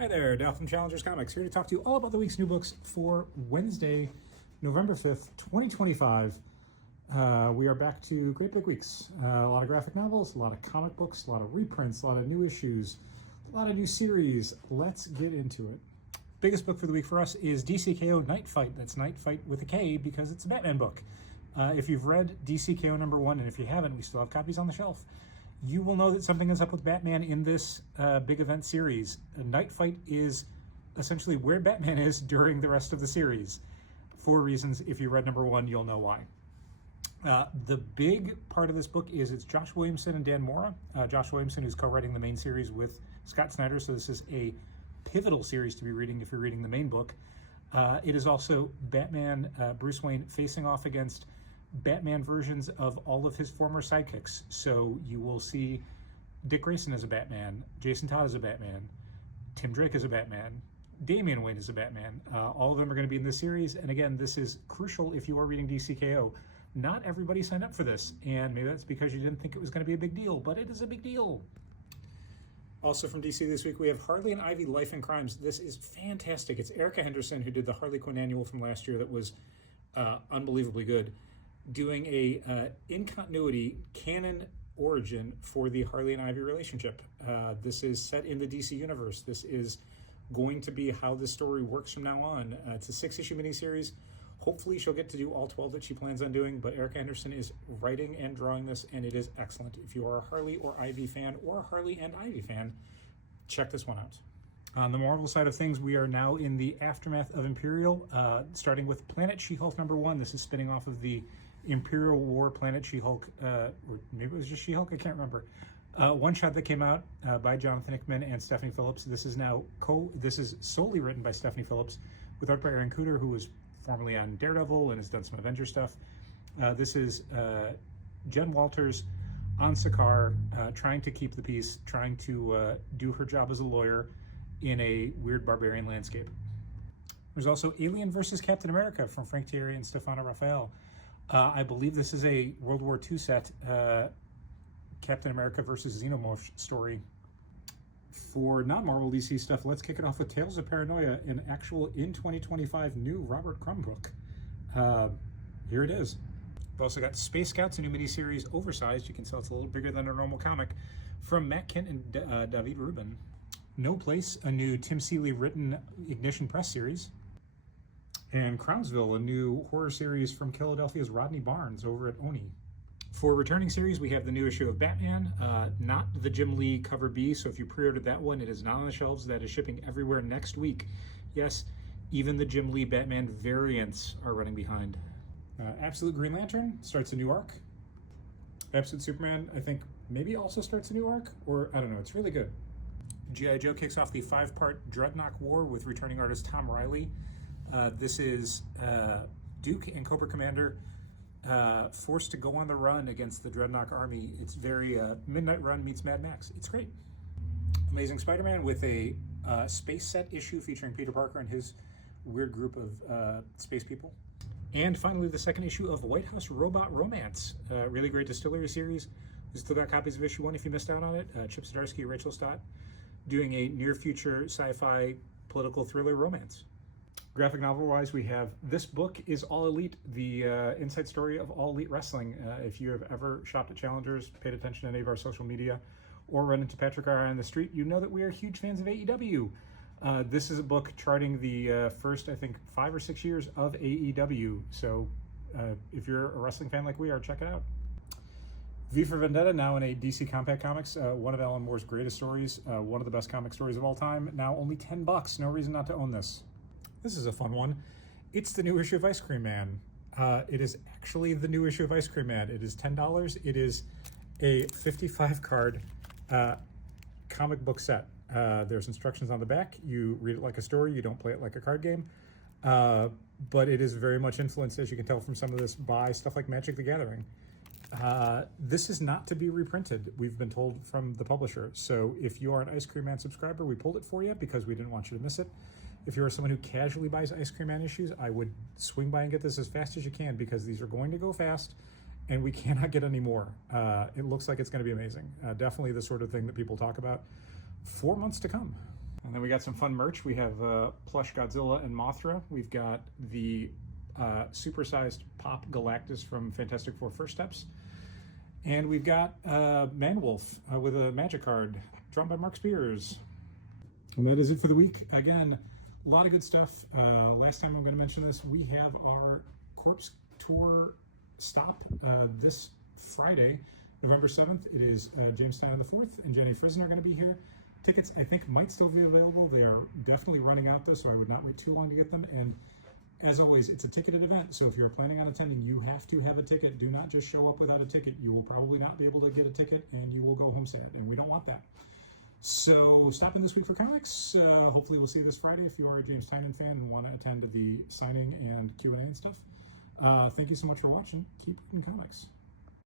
Hi there, Dal from Challengers Comics, here to talk to you all about the week's new books for Wednesday, November 5th, 2025. We are back to great big weeks. A lot of graphic novels, a lot of comic books, a lot of reprints, a lot of new issues, a lot of new series. Let's get into it. Biggest book for the week for us is DCKO Night Fight. That's Night Fight with a K because it's a Batman book. If you've read DCKO #1, and if you haven't, we still have copies on the shelf, you will know that something is up with Batman in this big event series. Night Fight is essentially where Batman is during the rest of the series. For reasons, if you read #1, you'll know why. The big part of this book is it's Josh Williamson and Dan Mora. Josh Williamson, who's co-writing the main series with Scott Snyder, so this is a pivotal series to be reading if you're reading the main book. It is also Batman, Bruce Wayne facing off against Batman versions of all of his former sidekicks. So you will see Dick Grayson as a Batman, Jason Todd as a Batman, Tim Drake as a Batman, Damian Wayne as a Batman. All of them are going to be in this series. And again, this is crucial if you are reading DCKO. Not everybody signed up for this, and maybe that's because you didn't think it was going to be a big deal, but it is a big deal. Also from DC this week, we have Harley and Ivy Life and Crimes. This is fantastic. It's Erica Henderson, who did the Harley Quinn annual from last year that was unbelievably good, doing a in-continuity canon origin for the Harley and Ivy relationship. This is set in the DC universe. This is going to be how this story works from now on. It's a 6-issue miniseries. Hopefully she'll get to do all 12 that she plans on doing, but Erica Henderson is writing and drawing this, and it is excellent. If you are a Harley or Ivy fan, or a Harley and Ivy fan, check this one out. On the Marvel side of things, we are now in the aftermath of Imperial, starting with Planet She-Hulk #1. This is spinning off of the Imperial War Planet She-Hulk, or maybe it was just She-Hulk, I can't remember. One shot that came out by Jonathan Hickman and Stephanie Phillips. This is now this is solely written by Stephanie Phillips, with art by Aaron Kuder, who was formerly on Daredevil and has done some Avenger stuff. This is Jen Walters on Sakaar, trying to keep the peace, trying to do her job as a lawyer in a weird barbarian landscape. There's also Alien vs. Captain America from Frank Thierry and Stefano Raphael. I believe this is a World War II set, Captain America versus Xenomorph story. For non-Marvel DC stuff, let's kick it off with Tales of Paranoia, an actual in 2025 new Robert Crumb book. Here it is. We've also got Space Scouts, a new miniseries, oversized. You can tell it's a little bigger than a normal comic, from Matt Kent and David Rubin. No Place, a new Tim Seeley written Ignition Press series. And Crownsville, a new horror series from Philadelphia's Rodney Barnes over at Oni. For returning series, we have the new issue of Batman, not the Jim Lee cover B, so if you pre-ordered that one, it is not on the shelves. That is shipping everywhere next week. Yes, even the Jim Lee Batman variants are running behind. Absolute Green Lantern starts a new arc. Absolute Superman, I think, maybe also starts a new arc, or I don't know, it's really good. G.I. Joe kicks off the 5-part Dreadnought War with returning artist Tom Riley. This is Duke and Cobra Commander forced to go on the run against the Dreadnought army. It's very Midnight Run meets Mad Max. It's great. Amazing Spider-Man with a space set issue featuring Peter Parker and his weird group of space people. And finally, the second issue of White House Robot Romance, really great distillery series. We still got copies of issue 1 if you missed out on it. Chip Zdarsky, Rachel Stott, doing a near-future sci-fi political thriller romance. Graphic novel-wise, we have this book is All Elite, the inside story of All Elite Wrestling. If you have ever shopped at Challengers, paid attention to any of our social media, or run into Patrick or I on the street, you know that we are huge fans of AEW. This is a book charting the first, I think, 5 or 6 years of AEW. So if you're a wrestling fan like we are, check it out. V for Vendetta, now in a DC Compact Comics, one of Alan Moore's greatest stories, one of the best comic stories of all time, now only $10. No reason not to own this. This is a fun one. It's the new issue of Ice Cream Man. It is actually the new issue of Ice Cream Man. It is $10. It is a 55-card comic book set. There's instructions on the back. You read it like a story. You don't play it like a card game. But it is very much influenced, as you can tell from some of this, by stuff like Magic the Gathering. This is not to be reprinted, we've been told from the publisher. So if you are an Ice Cream Man subscriber, we pulled it for you because we didn't want you to miss it. If you're someone who casually buys Ice Cream Man issues, I would swing by and get this as fast as you can because these are going to go fast and we cannot get any more. It looks like it's going to be amazing. Definitely the sort of thing that people talk about. 4 months to come. And then we got some fun merch. We have plush Godzilla and Mothra. We've got the supersized Pop Galactus from Fantastic Four First Steps. And we've got Manwolf with a magic card drawn by Mark Spears. And that is it for the week. Again, a lot of good stuff. Last time I'm going to mention this, we have our Corpse Tour stop this Friday, November 7th. It is James Stein IV and Jenny Frison are going to be here. Tickets, I think, might still be available. They are definitely running out, though, so I would not wait too long to get them. And as always, it's a ticketed event, so if you're planning on attending, you have to have a ticket. Do not just show up without a ticket. You will probably not be able to get a ticket, and you will go home sad, and we don't want that. So stop in this week for comics. Hopefully we'll see you this Friday if you are a James Tynion fan and want to attend the signing and Q&A and stuff. Thank you so much for watching. Keep reading comics.